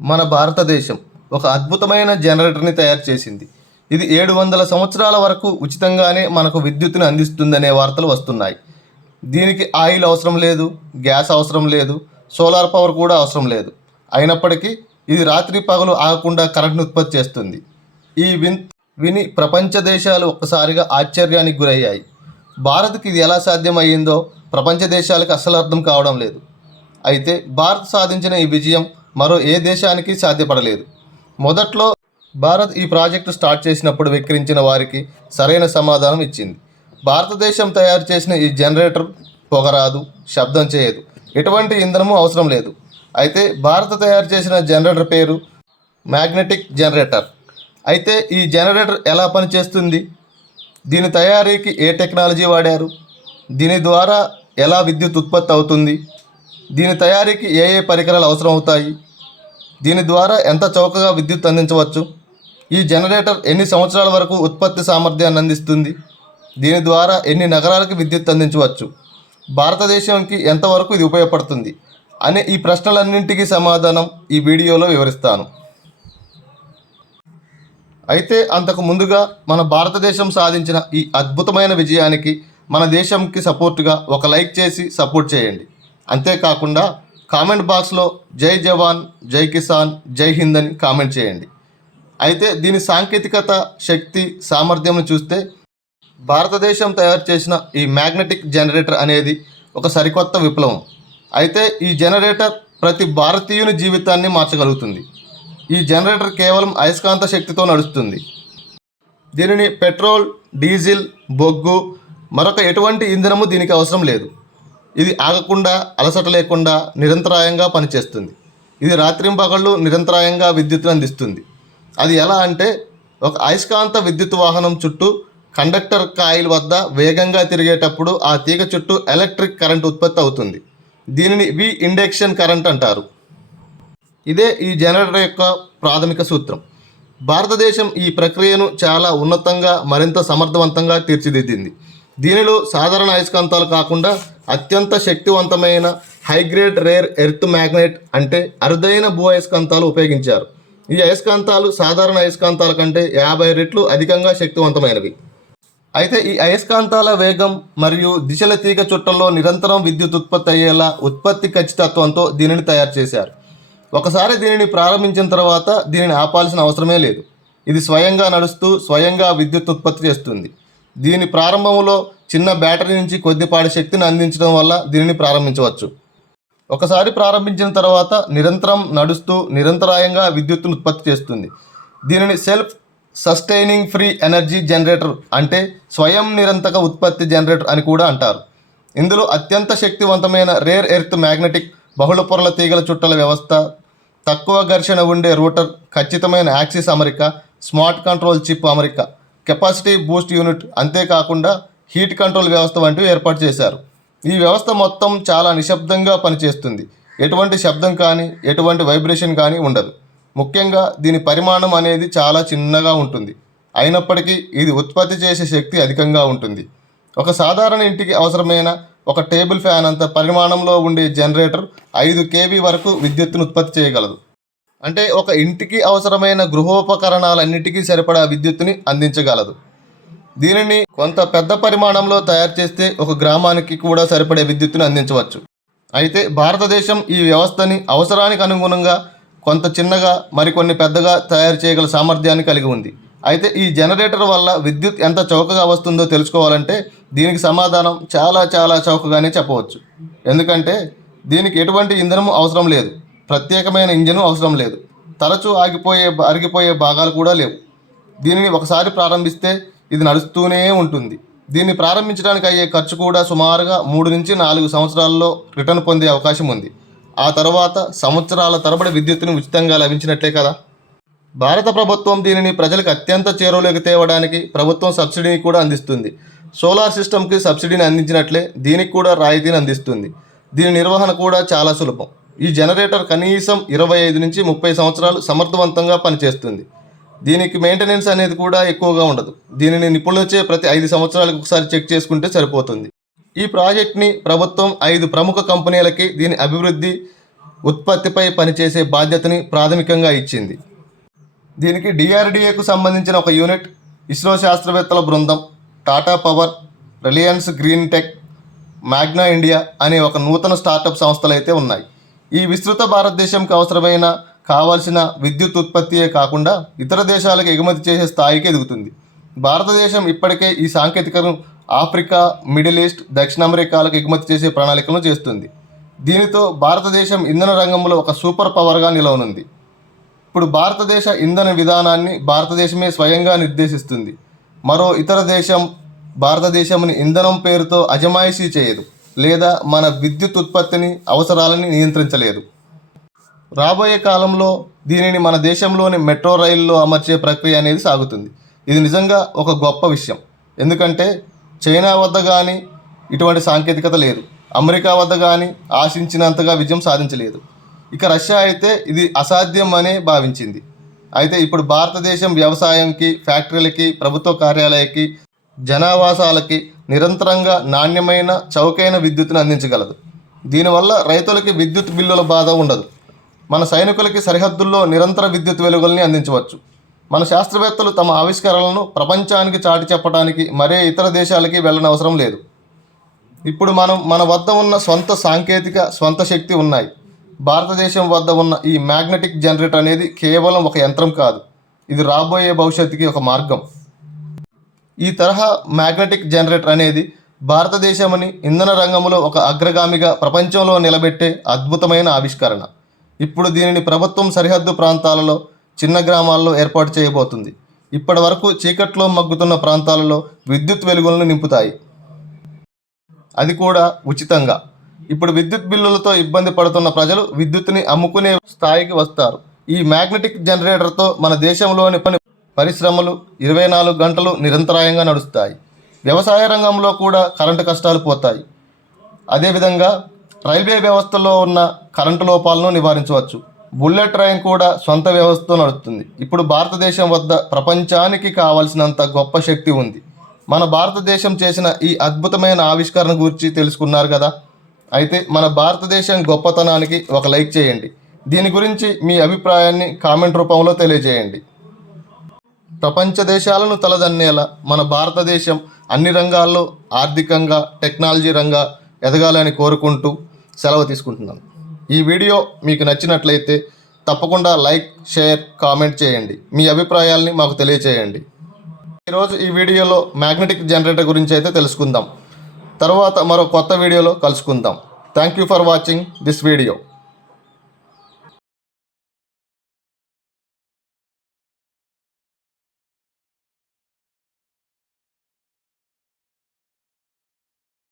మన భారతదేశం ఒక అద్భుతమైన జనరేటర్ని తయారు చేసింది. ఇది 700 సంవత్సరాల వరకు ఉచితంగానే మనకు విద్యుత్తుని అందిస్తుందనే వార్తలు వస్తున్నాయి. దీనికి ఆయిల్ అవసరం లేదు, గ్యాస్ అవసరం లేదు, సోలార్ పవర్ కూడా అవసరం లేదు. అయినప్పటికీ ఇది రాత్రి పగలు ఆగకుండా కరెంట్ను ఉత్పత్తి చేస్తుంది. ఈ విని ప్రపంచ దేశాలు ఒక్కసారిగా ఆశ్చర్యానికి గురయ్యాయి. భారత్కి ఇది ఎలా సాధ్యమయ్యిందో ప్రపంచ దేశాలకు అస్సలు అర్థం కావడం లేదు. అయితే భారత్ సాధించిన ఈ విజయం మరో ఏ దేశానికి సాధ్యపడలేదు. మొదట్లో భారత్ ఈ ప్రాజెక్టు స్టార్ట్ చేసినప్పుడు వెక్కిరించిన వారికి సరైన సమాధానం ఇచ్చింది. భారతదేశం తయారు చేసిన ఈ జనరేటర్ పొగరాదు, శబ్దం చేయదు, ఎటువంటి ఇంధనము అవసరం లేదు. అయితే భారత్ తయారు చేసిన జనరేటర్ పేరు మ్యాగ్నెటిక్ జనరేటర్. అయితే ఈ జనరేటర్ ఎలా పనిచేస్తుంది, దీని తయారీకి ఏ టెక్నాలజీ వాడారు, దీని ద్వారా ఎలా విద్యుత్ ఉత్పత్తి అవుతుంది, దీని తయారీకి ఏ ఏ పరికరాలు అవసరం అవుతాయి, దీని ద్వారా ఎంత చౌకగా విద్యుత్ అందించవచ్చు, ఈ జనరేటర్ ఎన్ని సంవత్సరాల వరకు ఉత్పత్తి సామర్థ్యాన్ని అందిస్తుంది, దీని ద్వారా ఎన్ని నగరాలకు విద్యుత్ అందించవచ్చు, భారతదేశానికి ఎంతవరకు ఇది ఉపయోగపడుతుంది అనే ఈ ప్రశ్నలన్నింటికీ సమాధానం ఈ వీడియోలో వివరిస్తాను. అయితే అంతకు ముందుగా మన భారతదేశం సాధించిన ఈ అద్భుతమైన విజయానికి మన దేశంకి సపోర్టుగా ఒక లైక్ చేసి సపోర్ట్ చేయండి. అంతేకాకుండా కామెంట్ బాక్స్లో జై జవాన్, జై కిసాన్, జై హింద్ అని కామెంట్ చేయండి. అయితే దీని సాంకేతికత, శక్తి, సామర్థ్యం చూస్తే భారతదేశం తయారు చేసిన ఈ మ్యాగ్నెటిక్ జనరేటర్ అనేది ఒక సరికొత్త విప్లవం. అయితే ఈ జనరేటర్ ప్రతి భారతీయుని జీవితాన్ని మార్చగలుగుతుంది. ఈ జనరేటర్ కేవలం అయస్కాంత శక్తితో నడుస్తుంది. దీనిని పెట్రోల్, డీజిల్, బొగ్గు, మరొక ఎటువంటి ఇంధనము దీనికి అవసరం లేదు. ఇది ఆగకుండా, అలసట లేకుండా నిరంతరాయంగా పనిచేస్తుంది. ఇది రాత్రింపగళ్ళు నిరంతరాయంగా విద్యుత్తును అందిస్తుంది. అది ఎలా అంటే, ఒక అయస్కాంత విద్యుత్ వాహనం చుట్టూ కండక్టర్ కాయిల్ వద్ద వేగంగా తిరిగేటప్పుడు ఆ తీగ చుట్టూ ఎలక్ట్రిక్ కరెంట్ ఉత్పత్తి అవుతుంది. దీనిని వి ఇండక్షన్ కరెంట్ అంటారు. ఇదే ఈ జనరేటర్ యొక్క ప్రాథమిక సూత్రం. భారతదేశం ఈ ప్రక్రియను చాలా ఉన్నతంగా, మరింత సమర్థవంతంగా తీర్చిదిద్దింది. దీనిలో సాధారణ అయస్కాంతాలు కాకుండా అత్యంత శక్తివంతమైన హైగ్రేడ్ రేర్ ఎర్త్ మ్యాగ్నెట్ అంటే అరుదైన భూ అయస్కాంతాలు ఉపయోగించారు. ఈ అయస్కాంతాలు సాధారణ అయస్కాంతాల కంటే 50 రెట్లు అధికంగా శక్తివంతమైనవి. అయితే ఈ అయస్కాంతాల వేగం మరియు దిశల తీగ చుట్టల్లో నిరంతరం విద్యుత్ ఉత్పత్తి అయ్యేలా ఉత్పత్తి ఖచ్చితత్వంతో దీనిని తయారు చేశారు. ఒకసారి దీనిని ప్రారంభించిన తర్వాత దీనిని ఆపాల్సిన అవసరమే లేదు. ఇది స్వయంగా నడుస్తూ స్వయంగా విద్యుత్ ఉత్పత్తి చేస్తుంది. దీని ప్రారంభంలో చిన్న బ్యాటరీ నుంచి కొద్దిపాటి శక్తిని అందించడం వల్ల దీనిని ప్రారంభించవచ్చు. ఒకసారి ప్రారంభించిన తర్వాత నిరంతరం నడుస్తూ నిరంతరాయంగా విద్యుత్తును ఉత్పత్తి చేస్తుంది. దీనిని self sustaining free energy generator అంటే స్వయం నిరంతక ఉత్పత్తి జనరేటర్ అని కూడా అంటారు. ఇందులో అత్యంత శక్తివంతమైన రేర్ ఎర్త్ మ్యాగ్నెటిక్ బహుళ పొరల తీగల చుట్టల వ్యవస్థ, తక్కువ ఘర్షణ ఉండే రూటర్, ఖచ్చితమైన యాక్సిస్ అమరిక, స్మార్ట్ కంట్రోల్ చిప్ అమరిక, కెపాసిటీ బూస్ట్ యూనిట్, అంతేకాకుండా హీట్ కంట్రోల్ వ్యవస్థ వంటివి ఏర్పాటు చేశారు. ఈ వ్యవస్థ మొత్తం చాలా నిశ్శబ్దంగా పనిచేస్తుంది. ఎటువంటి శబ్దం కానీ, ఎటువంటి వైబ్రేషన్ కానీ ఉండదు. ముఖ్యంగా దీని పరిమాణం అనేది చాలా చిన్నగా ఉంటుంది. అయినప్పటికీ ఇది ఉత్పత్తి చేసే శక్తి అధికంగా ఉంటుంది. ఒక సాధారణ ఇంటికి అవసరమైన ఒక టేబుల్ ఫ్యాన్ అంత పరిమాణంలో ఉండే జనరేటర్ 5 kV వరకు విద్యుత్తును ఉత్పత్తి చేయగలదు. అంటే ఒక ఇంటికి అవసరమైన గృహోపకరణాలన్నిటికీ సరిపడా విద్యుత్తుని అందించగలదు. దీనిని కొంత పెద్ద పరిమాణంలో తయారు చేస్తే ఒక గ్రామానికి కూడా సరిపడే విద్యుత్తుని అందించవచ్చు. అయితే భారతదేశం ఈ వ్యవస్థని అవసరానికి అనుగుణంగా కొంత చిన్నగా, మరికొన్ని పెద్దగా తయారు చేయగల సామర్థ్యాన్ని కలిగి ఉంది. అయితే ఈ జనరేటర్ వల్ల విద్యుత్ ఎంత చౌకగా వస్తుందో తెలుసుకోవాలంటే దీనికి సమాధానం చాలా చాలా చౌకగానే చెప్పవచ్చు. ఎందుకంటే దీనికి ఎటువంటి ఇంధనము అవసరం లేదు, ప్రత్యేకమైన ఇంజను అవసరం లేదు, తరచూ అరిగిపోయే భాగాలు కూడా లేవు. దీనిని ఒకసారి ప్రారంభిస్తే ఇది నడుస్తూనే ఉంటుంది. దీన్ని ప్రారంభించడానికి అయ్యే ఖర్చు కూడా సుమారుగా 3 నుంచి 4 సంవత్సరాల్లో రిటర్న్ పొందే అవకాశం ఉంది. ఆ తర్వాత సంవత్సరాల తరబడి విద్యుత్తుని ఉచితంగా లభించినట్లే కదా. భారత ప్రభుత్వం దీనిని ప్రజలకు అత్యంత చేరువలోకి తేవడానికి ప్రభుత్వం సబ్సిడీని కూడా అందిస్తుంది. సోలార్ సిస్టమ్కి సబ్సిడీని అందించినట్లే దీనికి కూడా రాయితీని అందిస్తుంది. దీని నిర్వహణ కూడా చాలా సులభం. ఈ జనరేటర్ కనీసం 25 నుంచి 30 సంవత్సరాలు సమర్థవంతంగా పనిచేస్తుంది. దీనికి మెయింటెనెన్స్ అనేది కూడా ఎక్కువగా ఉండదు. దీనిని నిపుణులచే ప్రతి 5 సంవత్సరాలకు ఒకసారి చెక్ చేసుకుంటే సరిపోతుంది. ఈ ప్రాజెక్ట్ని ప్రభుత్వం 5 ప్రముఖ కంపెనీలకి దీని అభివృద్ధి, ఉత్పత్తిపై పనిచేసే బాధ్యతని ప్రాథమికంగా ఇచ్చింది. దీనికి డిఆర్డిఏకు సంబంధించిన ఒక యూనిట్, ఇస్రో శాస్త్రవేత్తల బృందం, Tata power, Reliance green tech, Magna India అనే ఒక నూతన స్టార్టప్ సంస్థలు అయితే ఉన్నాయి. ఈ విస్తృత భారతదేశంకి కావాల్సిన విద్యుత్ ఉత్పత్తియే కాకుండా ఇతర దేశాలకు ఎగుమతి చేసే స్థాయికి ఎదుగుతుంది. భారతదేశం ఇప్పటికే ఈ సాంకేతికతను ఆఫ్రికా, మిడిల్ ఈస్ట్, దక్షిణ అమెరికాలకు ఎగుమతి చేసే ప్రణాళికలను చేస్తుంది. దీనితో భారతదేశం ఇంధన రంగంలో ఒక సూపర్ పవర్గా నిలవనుంది. ఇప్పుడు భారతదేశ ఇంధన విధానాన్ని భారతదేశమే స్వయంగా నిర్దేశిస్తుంది. మరో ఇతర దేశం భారతదేశంని ఇంధనం పేరుతో అజమాయిషీ చేయదు, లేదా మన విద్యుత్ ఉత్పత్తిని అవసరాలని నియంత్రించలేదు. రాబోయే కాలంలో దీనిని మన దేశంలోని మెట్రో రైల్లో అమర్చే ప్రక్రియ అనేది సాగుతుంది. ఇది నిజంగా ఒక గొప్ప విషయం. ఎందుకంటే చైనా వద్ద కానీ ఇటువంటి సాంకేతికత లేదు, అమెరికా వద్ద కానీ ఆశించినంతగా విజయం సాధించలేదు. ఇక రష్యా అయితే ఇది అసాధ్యం అనే భావించింది. అయితే ఇప్పుడు భారతదేశం వ్యవసాయంకి, ఫ్యాక్టరీలకి, ప్రభుత్వ కార్యాలయాలకి, జనావాసాలకి నిరంతరంగా నాణ్యమైన, చౌకైన విద్యుత్తును అందించగలదు. దీనివల్ల రైతులకి విద్యుత్ బిల్లుల బాధ ఉండదు. మన సైనికులకి సరిహద్దుల్లో నిరంతర విద్యుత్ వెలుగుల్ని అందించవచ్చు. మన శాస్త్రవేత్తలు తమ ఆవిష్కరణలను ప్రపంచానికి చాటి చెప్పడానికి మరే ఇతర దేశాలకి వెళ్ళనవసరం లేదు. ఇప్పుడు మన వద్ద ఉన్న స్వంత శక్తి ఉన్నాయి. భారతదేశం వద్ద ఉన్న ఈ మ్యాగ్నెటిక్ జనరేటర్ అనేది కేవలం ఒక యంత్రం కాదు, ఇది రాబోయే భవిష్యత్తుకి ఒక మార్గం. ఈ తరహా మ్యాగ్నెటిక్ జనరేటర్ అనేది భారతదేశంని ఇంధన రంగంలో ఒక అగ్రగామిగా ప్రపంచంలో నిలబెట్టే అద్భుతమైన ఆవిష్కరణ. ఇప్పుడు దీనిని ప్రభుత్వం సరిహద్దు ప్రాంతాలలో, చిన్న గ్రామాల్లో ఏర్పాటు చేయబోతుంది. ఇప్పటి వరకు చీకట్లో మగ్గుతున్న ప్రాంతాలలో విద్యుత్ వెలుగులను నింపుతాయి, అది కూడా ఉచితంగా. ఇప్పుడు విద్యుత్ బిల్లులతో ఇబ్బంది పడుతున్న ప్రజలు విద్యుత్తుని అమ్ముకునే స్థాయికి వస్తారు. ఈ మ్యాగ్నెటిక్ జనరేటర్తో మన దేశంలోని పరిశ్రమలు 24 గంటలు నిరంతరాయంగా నడుస్తాయి. వ్యవసాయ రంగంలో కూడా కరెంటు కష్టాలు పోతాయి. అదేవిధంగా రైల్వే వ్యవస్థలో ఉన్న కరెంటు లోపాలను నివారించవచ్చు. బుల్లెట్ ట్రైన్ కూడా సొంత వ్యవస్థతో నడుస్తుంది. ఇప్పుడు భారతదేశం వద్ద ప్రపంచానికి కావాల్సినంత గొప్ప శక్తి ఉంది. మన భారతదేశం చేసిన ఈ అద్భుతమైన ఆవిష్కరణ గురించి తెలుసుకున్నారు కదా. అయితే మన భారతదేశం గొప్పతనానికి ఒక లైక్ చేయండి. దీని గురించి మీ అభిప్రాయాన్ని కామెంట్ రూపంలో తెలియజేయండి. ప్రపంచ దేశాలను తలదన్నేలా మన భారతదేశం అన్ని రంగాల్లో ఆర్థికంగా, టెక్నాలజీ రంగా ఎదగాలని కోరుకుంటూ సెలవు తీసుకుంటున్నాను. ఈ వీడియో మీకు నచ్చినట్లయితే తప్పకుండా లైక్, షేర్, కామెంట్ చేయండి. మీ అభిప్రాయాల్ని మాకు తెలియచేయండి. ఈరోజు ఈ వీడియోలో మ్యాగ్నెటిక్ జనరేటర్ గురించి అయితే తెలుసుకుందాం. తర్వాత మరో కొత్త వీడియోలో కలుసుకుందాం. Thank you for watching this video.